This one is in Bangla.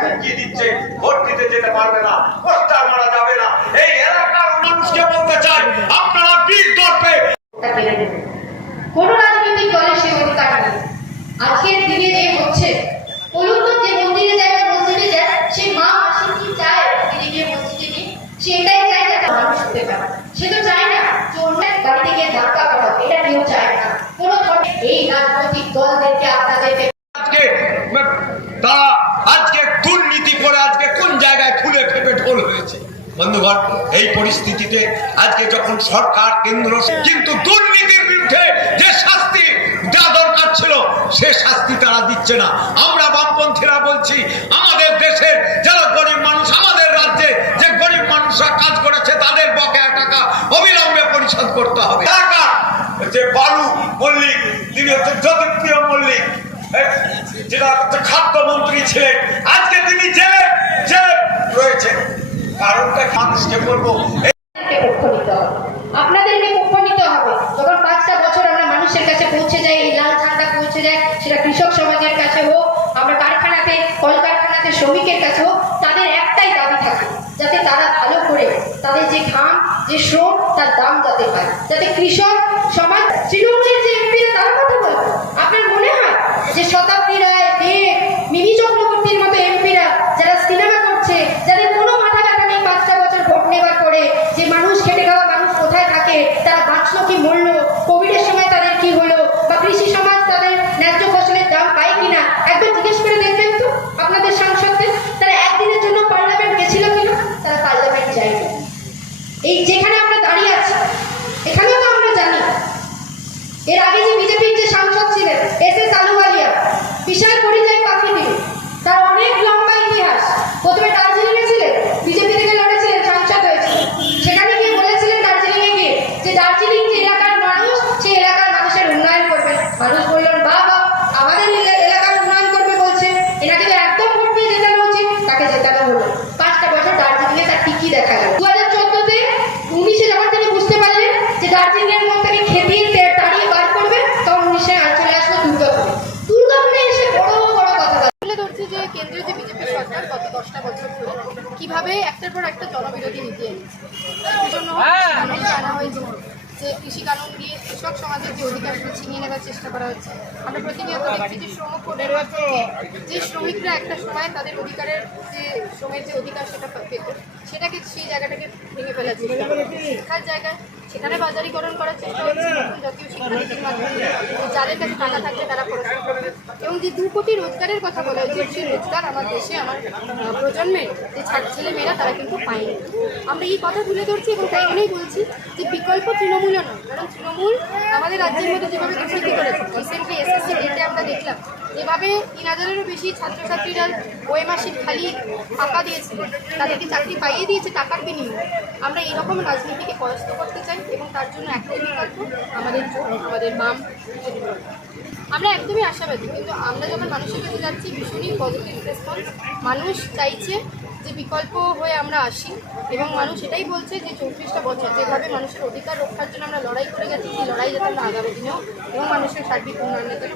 হুমকি দিচ্ছে ভোট দিতে যেতে পারবে না পোস্টার মারা যাবে না। এই এলাকার মানুষকে বলতে চাই আপনারা বীর দর্পে কোনো রাজনৈতিক দলের সেই অধিকার নেই। আজকের দিনে যে হচ্ছে বলুন যে মন্দিরে যায় বা মসজিদে যায় সে মা মাসি কি চায় তিনি গিয়ে মসজিদে গিয়ে? সে এটাই চায় যাতে মানুষ হতে পারে সে তো চায় না যে বাড়িতে গিয়ে ধাক্কা করা এটা কেউ চায় না। কোনো এই রাজনৈতিক দলদেরকে আপনাদেরকে আজকে তারা ঢোল হয়েছে বন্ধুগণ, এই পরিস্থিতিতে আজকে যখন সরকার, কেন্দ্র, কিন্তু দুর্নীতির বিরুদ্ধে যে শাস্তি দেওয়া দরকার ছিল, সে শাস্তি তারা দিচ্ছে না আমরা বামপন্থীরা বলছি, আমাদের দেশের যারা গরিব মানুষ, আমাদের রাজ্যে যে গরিব মানুষরা কাজ করেছে, তাদের বকেয়া টাকা অবিলম্বে পরিশোধ করতে হবে টাকা যে বালু মল্লিক তিনি হচ্ছে জ্যোতিপ্রিয় মল্লিক যেটা হচ্ছে খাদ্যমন্ত্রী ছিলেন, আজকে তিনি জেলে? মানুষকে বলব আপনাদেরকে পক্ষ হবে। যখন পাঁচটা বছর আমরা মানুষের কাছে পৌঁছে যাই, এই লাল ঝান্ডা পৌঁছে যায়, সেটা কৃষক সমাজের কাছে হোক, আমরা কারখানাতে, কলকারখানাতে শ্রমিকের কাছে হোক, তাদের একটাই দাবি থাকে, যাতে তারা ভালো করে তাদের যে ঘাম, যে শ্রম, তার দাম যাতে পায়। যাতে কৃষক সমাজ তৃণমূলের যে এমপিরা তার কথা বলব আপনার মনে হয় যে শতাব্দী রায় দেব মিমি চক্রবর্তীর মতো এমপিরা যারা সিনেমা করছে যাদের কোনো মাথা ব্যথা নেই পাঁচটা বছর ভোট নেবার পরে যে মানুষ খেটে খাওয়া মানুষ কোথায় থাকে তারা বাঁচলো কি মরলো কোভিডের সময় তাদের কি হলো বা কৃষি সমাজ তাদের ন্যায্য ফসলের দাম পায় কিনা একবার জিজ্ঞেস করে দেখবেন তো আপনাদের সাংসদদের তারা একদিনের জন্য পার্লামেন্ট গেছিল কিনা তারা পার্লামেন্ট যায়নি এই যেখানে আমরা দাঁড়িয়ে আছি, এখানেও তো আমরা জানি। এর আগে যে বিজেপির যে সাংসদ ছিলেন, এস এস আলুওয়ালিয়া, বিশাল পরিযায়ী পাখি তিনি তার অনেক লম্বা ইতিহাস। প্রথমে দার্জিলিংয়ে ছিলেন, বিজেপি থেকে লড়েছিলেন, সাংসদ হয়েছিলেন। সেখানে গিয়ে বলেছিলেন দার্জিলিংয়ে গিয়ে যে দার্জিলিং যে এলাকার মানুষ, সেই এলাকার মানুষের উন্নয়ন করবে। মানুষ বললেন বা আমাদের এলাকার উন্নয়ন করবে বলছে। এনাকে তো একদম ভোট দিয়ে জেতানো উচিত। তাকে জেতানো হলো। পাঁচটা বছর দার্জিলিংয়ে তার টিকি দেখা গেল দু হাজার চোদ্দোতে উনিশে যখন তিনি বুঝতে পারলেন যে দার্জিলিংয়ের মধ্যে খেপিয়ে তে- তাড়িয়ে বার করবে তখন উনিশে আর চলে আসলো দুর্গাপুরে দুর্গাপুরে এসে বড় বড় কথা বলে। তুলে ধরছি যে কেন্দ্রীয় যে বিজেপি সরকার গত দশটা বছর ধরে কীভাবে একটার পর একটা জনবিরোধী নীতি এনেছে? তার জন্য হয়েছে যে কৃষি কানুন দিয়ে কৃষক সমাজের যে অধিকারগুলো ছিনিয়ে নেওয়ার চেষ্টা করা হচ্ছে আমরা প্রতিনিয়ত দেখছি যে শ্রম কোডের থেকে যে শ্রমিকরা একটা সময় তাদের অধিকারের যে শ্রমের যে অধিকার সেটা পেত সেটাকে সেই জায়গাটাকে ভেঙে ফেলার চেষ্টা করা। হচ্ছে শিক্ষার জায়গায় সেখানে বাজারিকরণ করার চেষ্টা হচ্ছে। যাদের কাছে টাকা থাকবে তারা এবং যে দু কোটি রোজগারের কথা বলা হয়েছে, সেই রোজগার আমার দেশে, আমার প্রজন্মের যে ছাত্র ছেলে মেয়েরা তারা কিন্তু পায়নি। আমরা এই কথা তুলে ধরছি এবং তাই জন্যই বলছি যে বিকল্প তৃণমূলও নয়, কারণ তৃণমূল আমাদের রাজ্যের মধ্যে যেভাবে দুর্নীতি করেছে রিসেন্টলি এসএসসি ডেটে আমরা দেখলাম, যেভাবে তিন হাজারেরও বেশি ছাত্রছাত্রীরা ওএমআরসির খালি টাকা দিয়েছিল, তাদেরকে চাকরি পাইয়ে দিয়েছে টাকার বিনিময়ে। আমরা এইরকম রাজনীতিকে পরাস্ত করতে চাই এবং তার জন্য একটাই বিকল্প, আমাদের জোট আমাদের আমরা একদমই আশাবাদী, কিন্তু আমরা যখন মানুষের কাছে যাচ্ছি, ভীষণই পজিটিভ রেসপন্স মানুষ চাইছে যে বিকল্প হয়ে আমরা আসি এবং মানুষ এটাই বলছে যে চৌত্রিশটা বছর, যেভাবে মানুষের অধিকার রক্ষার জন্য আমরা লড়াই করে গেছি, সেই লড়াই যাতে আমরা আগামী দিনেও এবং মানুষের সার্বিক উন্নয়নের জন্য